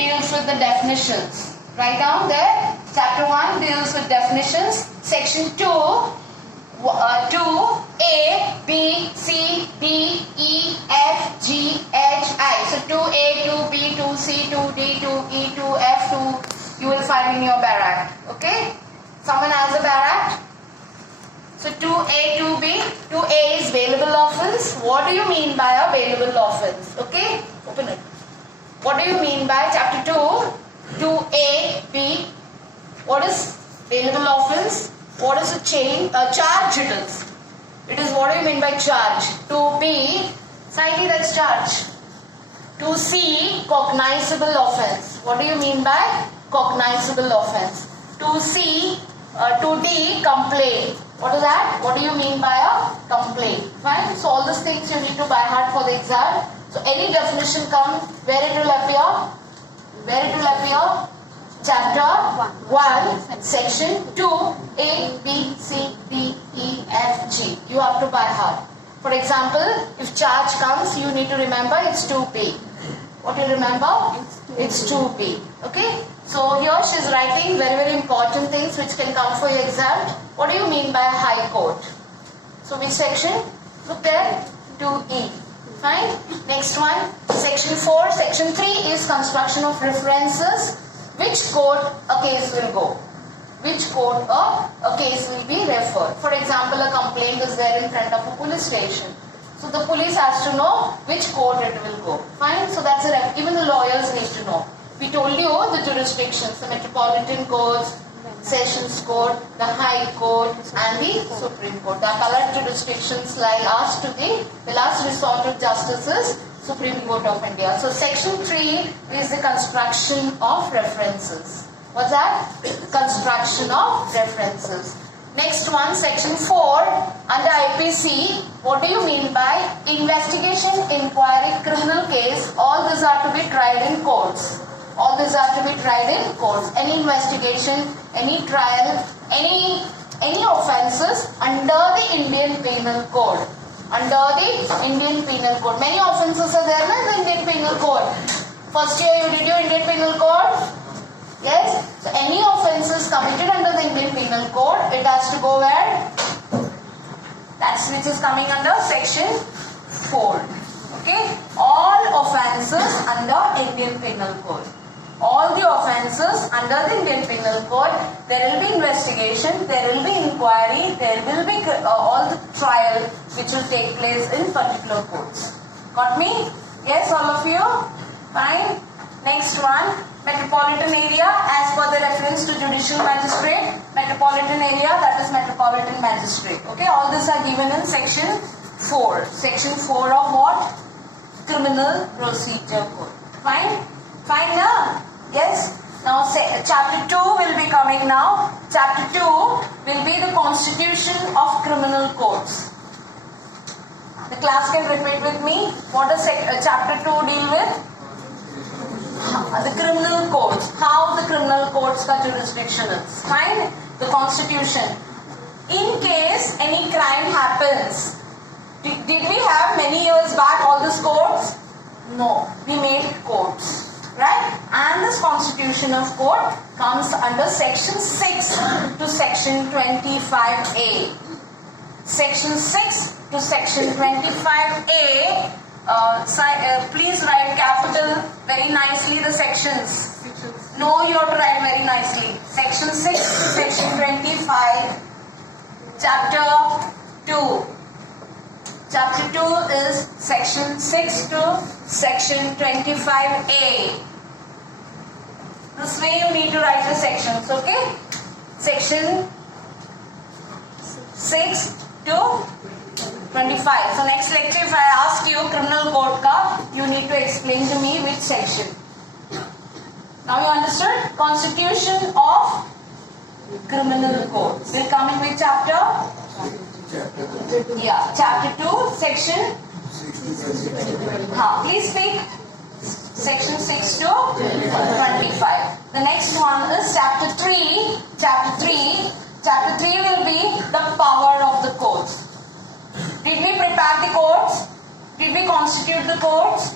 deals with the definitions. Write down there. Chapter 1 deals with definitions. Section 2, 2A, B, C, D, E, F, G, H, I. So 2A, 2B, 2C, 2D, 2E, 2F, 2 you will find in your barrack. Okay? Someone has a barrack? So 2A, 2B, 2A is bailable offence. What do you mean by a bailable offence? Okay? Open it. What do you mean by chapter 2, 2A, B? What is bailable offence? What is a charge it is? It is what do you mean by charge? 2B, slightly that's charge. 2C, cognizable offence. What do you mean by cognizable offence? 2C, 2D, complaint. What is that? What do you mean by a complaint? Fine. So all these things you need to by heart for the exam. So any definition come, where it will appear? Where it will appear? Chapter 1, section 2, A, B, C, D, E, F, G. You have to by heart. For example, if charge comes, you need to remember it's 2B. What do you remember? It's 2B. Okay? So here she is writing very, very important things which can come for your exam. What do you mean by high court? So which section? Look there. 2E. Fine. Next one. Section 4. Section 3 is construction of references. Which court a case will go? Which court a case will be referred? For example, a complaint is there in front of a police station. So the police has to know which court it will go. Fine. So that's even the lawyers need to know. We told you the jurisdictions, the Metropolitan Courts, Sessions Court, the High Court and the Supreme Court. The appellate jurisdictions lie asked to the last resort of justice is Supreme Court of India. So section 3 is the construction of references. What's that? Construction of references. Next one, section 4 under IPC. What do you mean by investigation, inquiry, criminal case? All these are to be tried in courts. All these are to be tried in courts. Any investigation, any trial, any offences under the Indian Penal Code. Under the Indian Penal Code. Many offences are there in the Indian Penal Code. First year you did your Indian Penal Code? Yes? So any offences committed under the Indian Penal Code, it has to go where? That's which is coming under section 4. Okay? All offences under Indian Penal Code. All the offences under the Indian Penal Code, there will be investigation, there will be inquiry, there will be all the trial which will take place in particular courts. Got me? Yes, all of you? Fine. Next one, metropolitan area as per the reference to judicial magistrate. Metropolitan area, that is metropolitan magistrate. Okay, all these are given in section 4. Section 4 of what? Criminal Procedure Code. Fine? Fine now? Yes? Now chapter 2 will be coming now. Chapter 2 will be the constitution of criminal courts. The class can repeat with me. What does chapter 2 deal with? The criminal courts. How the criminal courts ka jurisdiction is. Fine? The constitution. In case any crime happens, did we have many years back all these courts? No. We made courts. Right? And this constitution of court comes under section 6 to section 25A. Section 6 to section 25A. Please write capital very nicely the sections. No, you have to write very nicely. Section 6 to section 25. Chapter 2. Chapter 2 is section 6 to section 25A. This way you need to write the sections, okay? Section 6 to 25. So next lecture if I ask you criminal code ka, you need to explain to me which section. Now you understood? Constitution of criminal code. Will come in which chapter? Yeah, chapter 2, section? Please speak. Section 6 to 25. The next one is chapter 3. Chapter 3. Chapter 3 will be the power of the courts. Did we prepare the courts? Did we constitute the courts?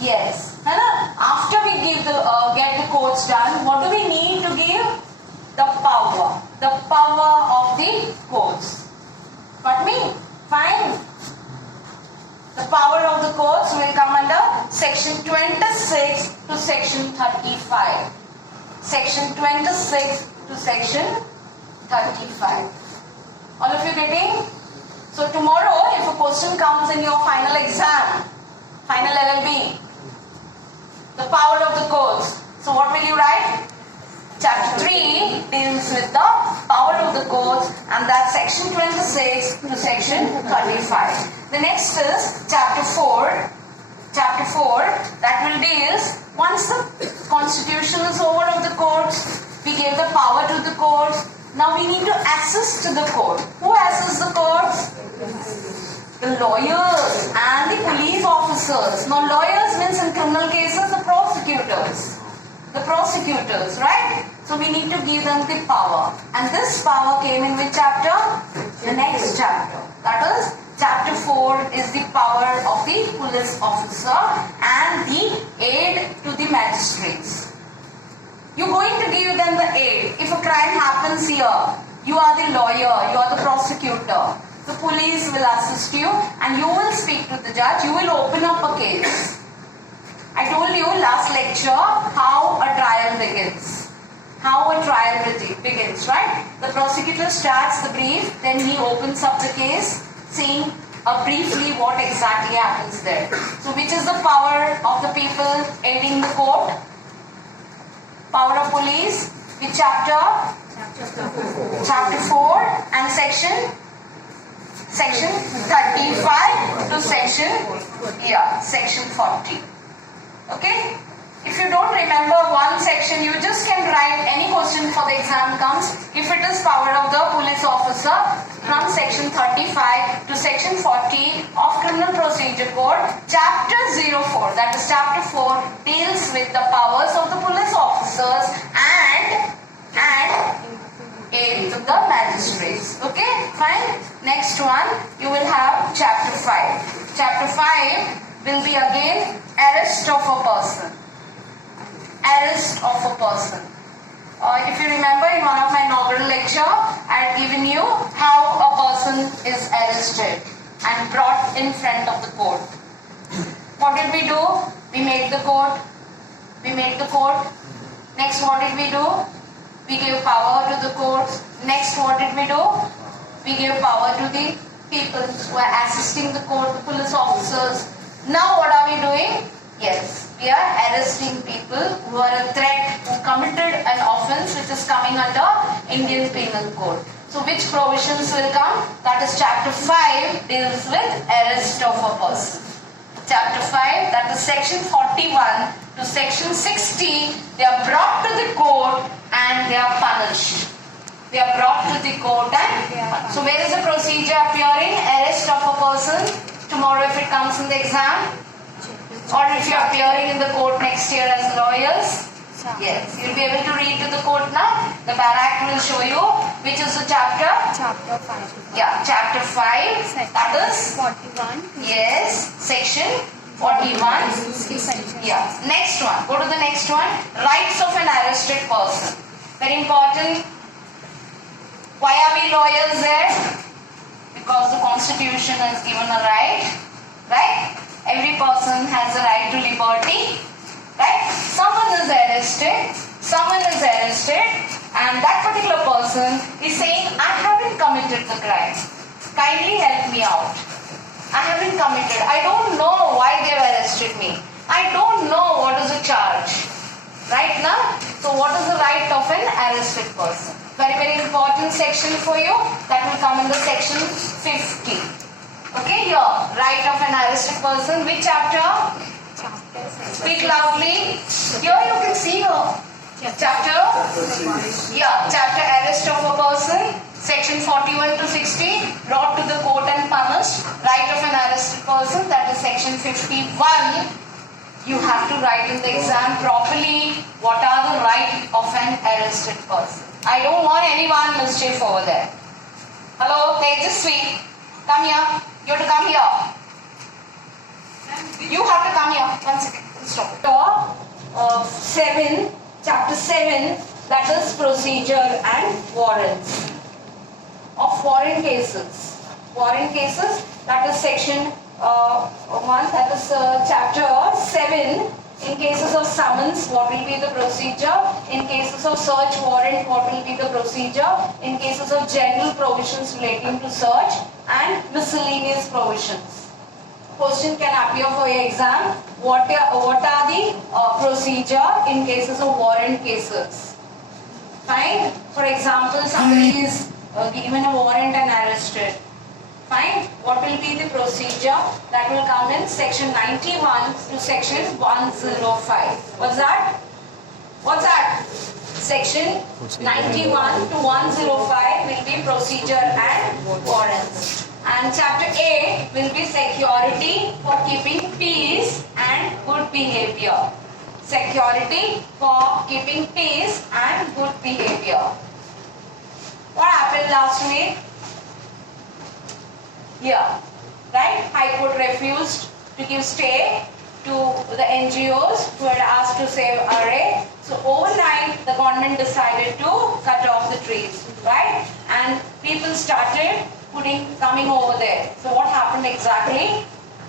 Yes. After we get courts done. What do we need to give? The power. The power of the courts. Got me? Fine. The power of the courts will come under section 26 to section 35. Section 26 to section 35. All of you getting? So tomorrow, if a question comes in your final exam, final LLB, the power of the courts. So what will you write? Chapter 3 deals with the power of the courts, and that's section 26 to section 35. The next is chapter 4. Chapter 4 that will deal, once the constitution is over of the courts, we gave the power to the courts. Now we need to assist the court. Who assists the courts? The lawyers and the police officers. Now lawyers means in criminal cases the prosecutors. The prosecutors, right? So we need to give them the power. And this power came in which chapter? The next chapter. That is, chapter 4 is the power of the police officer and the aid to the magistrates. You're going to give them the aid. If a crime happens here, you are the lawyer, you are the prosecutor. The police will assist you and you will speak to the judge. You will open up a case. I told you last lecture how a trial begins. How a trial begins, right? The prosecutor starts the brief, then he opens up the case, saying briefly what exactly happens there. So which is the power of the people aiding the court? Power of police. Which chapter? Chapter 4 and section 35 to section 40. Okay? If you don't remember one section, you just can write any question for the exam comes. If it is power of the police officer, from section 35 to section 40 of Criminal Procedure Code, chapter 04, that is chapter 4, deals with the powers of the police officers and aid to the magistrates. Okay, fine. Next one, you will have chapter 5. Chapter 5 will be again arrest of a person. Arrest of a person. If you remember in one of my inaugural lecture, I had given you how a person is arrested and brought in front of the court. What did we do? We made the court. Next, what did we do? We gave power to the courts. Next, what did we do? We gave power to the people who are assisting the court, the police officers. Now what are we doing? Yes, we are arresting people who are a threat, who committed an offence which is coming under Indian Penal Code. So which provisions will come? That is chapter 5 deals with arrest of a person. Chapter 5, that is section 41 to section 60, they are brought to the court and they are punished. They are brought to the court and so where is the procedure appearing? Arrest of a person. Tomorrow if it comes in the exam, or if you are appearing in the court next year as lawyers, yes, you'll be able to read to the court now. The barrack will show you which is the chapter. Chapter 5. Yeah, chapter 5. Section That is 41. yes, section 41. Yeah. Next one. Go to the next one. Rights of an arrested person. Very important. Why are we lawyers there? Because the Constitution has given a right. Right? Every person has a right to liberty. Right? Someone is arrested, and that particular person is saying, I haven't committed the crime. Kindly help me out. I haven't committed. I don't know why they have arrested me. I don't know what is the charge. Right now? So what is the right of an arrested person? Very, very important section for you. That will come in the section 50. Okay, here, right of an arrested person. Which chapter? Speak loudly. Here you can see here. Chapter? Yeah, chapter arrest of a person. Section 41 to 60. Brought to the court and punished. Right of an arrested person. That is section 51. You have to write in the exam properly what are the rights of an arrested person. I don't want anyone mischief over there. Hello, Tejaswi. Come here. You have to come here. You have to come here. 1 second. Stop. 7 Chapter 7, that is procedure and warrants of foreign cases. Foreign cases, that is section 1, that is chapter 7. In cases of summons, what will be the procedure? In cases of search warrant, what will be the procedure? In cases of general provisions relating to search and miscellaneous provisions. Question can appear for your exam. What are the procedure in cases of warrant cases? Fine. For example, somebody is given a warrant and arrested. Fine. What will be the procedure? That will come in section 91 to section 105. What's that? What's that? Section 91 to 105 will be procedure and warrants. And chapter 8 will be security for keeping peace and good behavior. Security for keeping peace and good behavior. What happened last week? Yeah, right? High Court refused to give stay to the NGOs who had asked to save array. So overnight, the government decided to cut off the trees, right? And people started coming over there. So what happened exactly?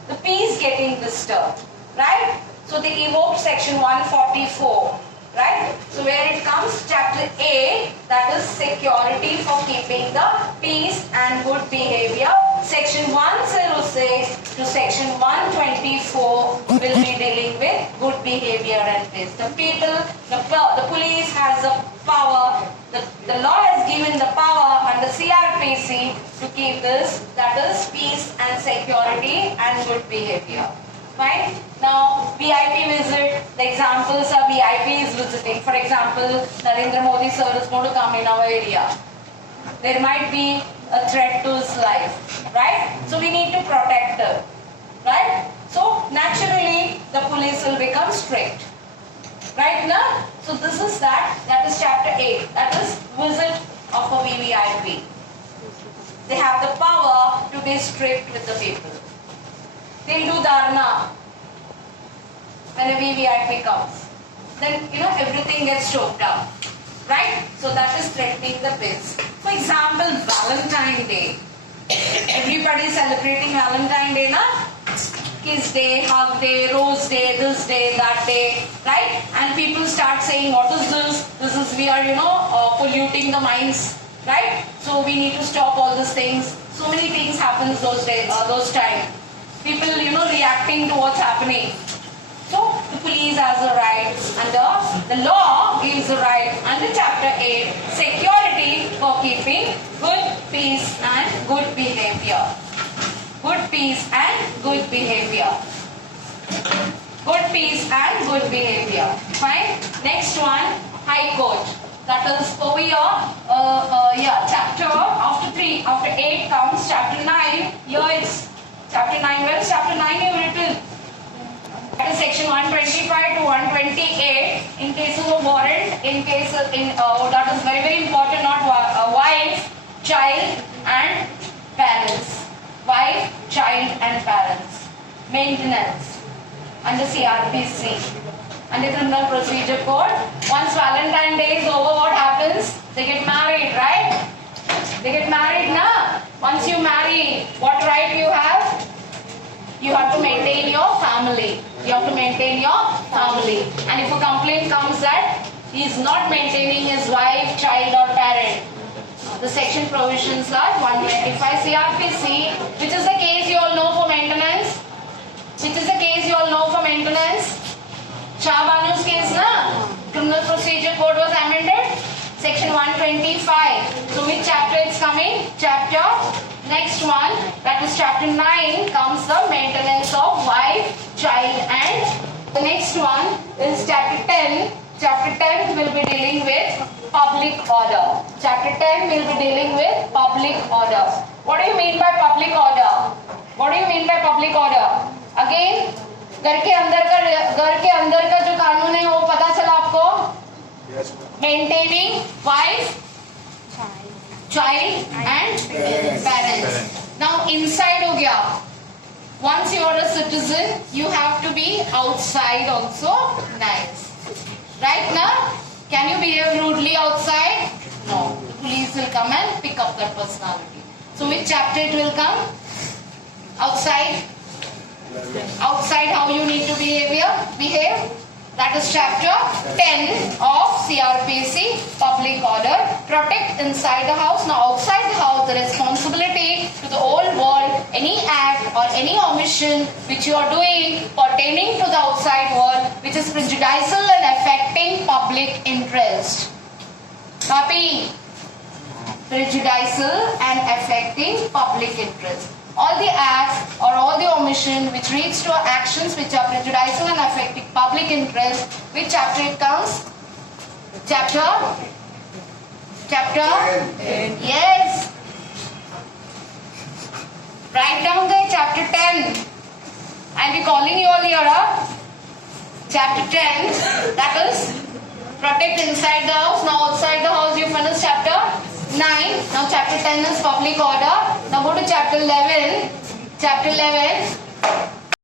The peace getting disturbed, right? So they evoked section 144, right? So where it comes, chapter 8, that is security for keeping the peace and good behavior. Section 106 to section 124 will be dealing with good behavior and peace. The people, the police has the power, the law has given the power under CRPC to keep this, that is peace and security and good behavior. Fine. Now, VIP visit, the examples are VIPs visiting. For example, Narendra Modi sir is going to come in our area. There might be a threat to his life, right? So we need to protect them, right? So naturally, the police will become strict, right now? So this is that is chapter 8, that is visit of a VVIP. They have the power to be strict with the people. They'll do dharna when a VVIP comes. Then, everything gets choked up. Right? So that is threatening the peace. For example, Valentine's Day. Everybody is celebrating Valentine's Day, na? Kiss Day, Hug Day, Rose Day, this day, that day, right? And people start saying, what is this? This is, we are, polluting the minds, right? So we need to stop all these things. So many things happen those days, those times. People, reacting to what's happening. So the police has a right, and the law gives a right under chapter 8, security for keeping good peace and good behavior. Good peace and good behavior. Good peace and good behavior. Fine. Next one, High Court. That is over here, chapter after 8 comes chapter 9. Here it's chapter 9. Where is chapter 9 you written? That is section 125 to 128. In cases of warrant, that is very, very important, not wife, child and parents. Wife, child and parents. Maintenance under CRPC. Under Criminal Procedure Code. Once Valentine's Day is over, what happens? They get married, right? They get married, na? Once you marry, what right you have? You have to maintain your family. You have to maintain your family. And if a complaint comes that he is not maintaining his wife, child or parent, the section provisions are 125 CRPC, which is the case you all know for maintenance. Which is the case you all know for maintenance? Shah Banu's case, na? Criminal Procedure Code was amended. Section 125. So which chapter it's coming? Chapter next one, that is chapter 9, comes the maintenance of wife, child and the next one is chapter 10. Chapter 10 will be dealing with public order. Chapter 10 will be dealing with public order. What do you mean by public order? What do you mean by public order? Again, घर के अंदर का जो कानून है वो पता चला आपको? Maintaining wife, child and parents. Now inside हो गया. Once you are a citizen, you have to be outside also nice. Right? Right now? Can you behave rudely outside? No. The police will come and pick up that personality. So which chapter it will come? Outside? Outside how you need to behave. That is chapter 10 of CRPC, Public Order. Protect inside the house. Now outside the house, the responsibility to the whole world, any act or any omission which you are doing pertaining to the outside world, which is prejudicial and affecting public interest. Copy. Prejudicial and affecting public interest. All the acts or all the omission which leads to actions which are prejudicial and affecting public interest. Which chapter it comes? Chapter? 10. Yes. Write down the chapter 10. I'll be calling you all here up. Chapter 10, that is protect inside the house. Now outside the house you finish chapter 9. Now chapter 10 is public order. Now go to chapter 11. Chapter 11.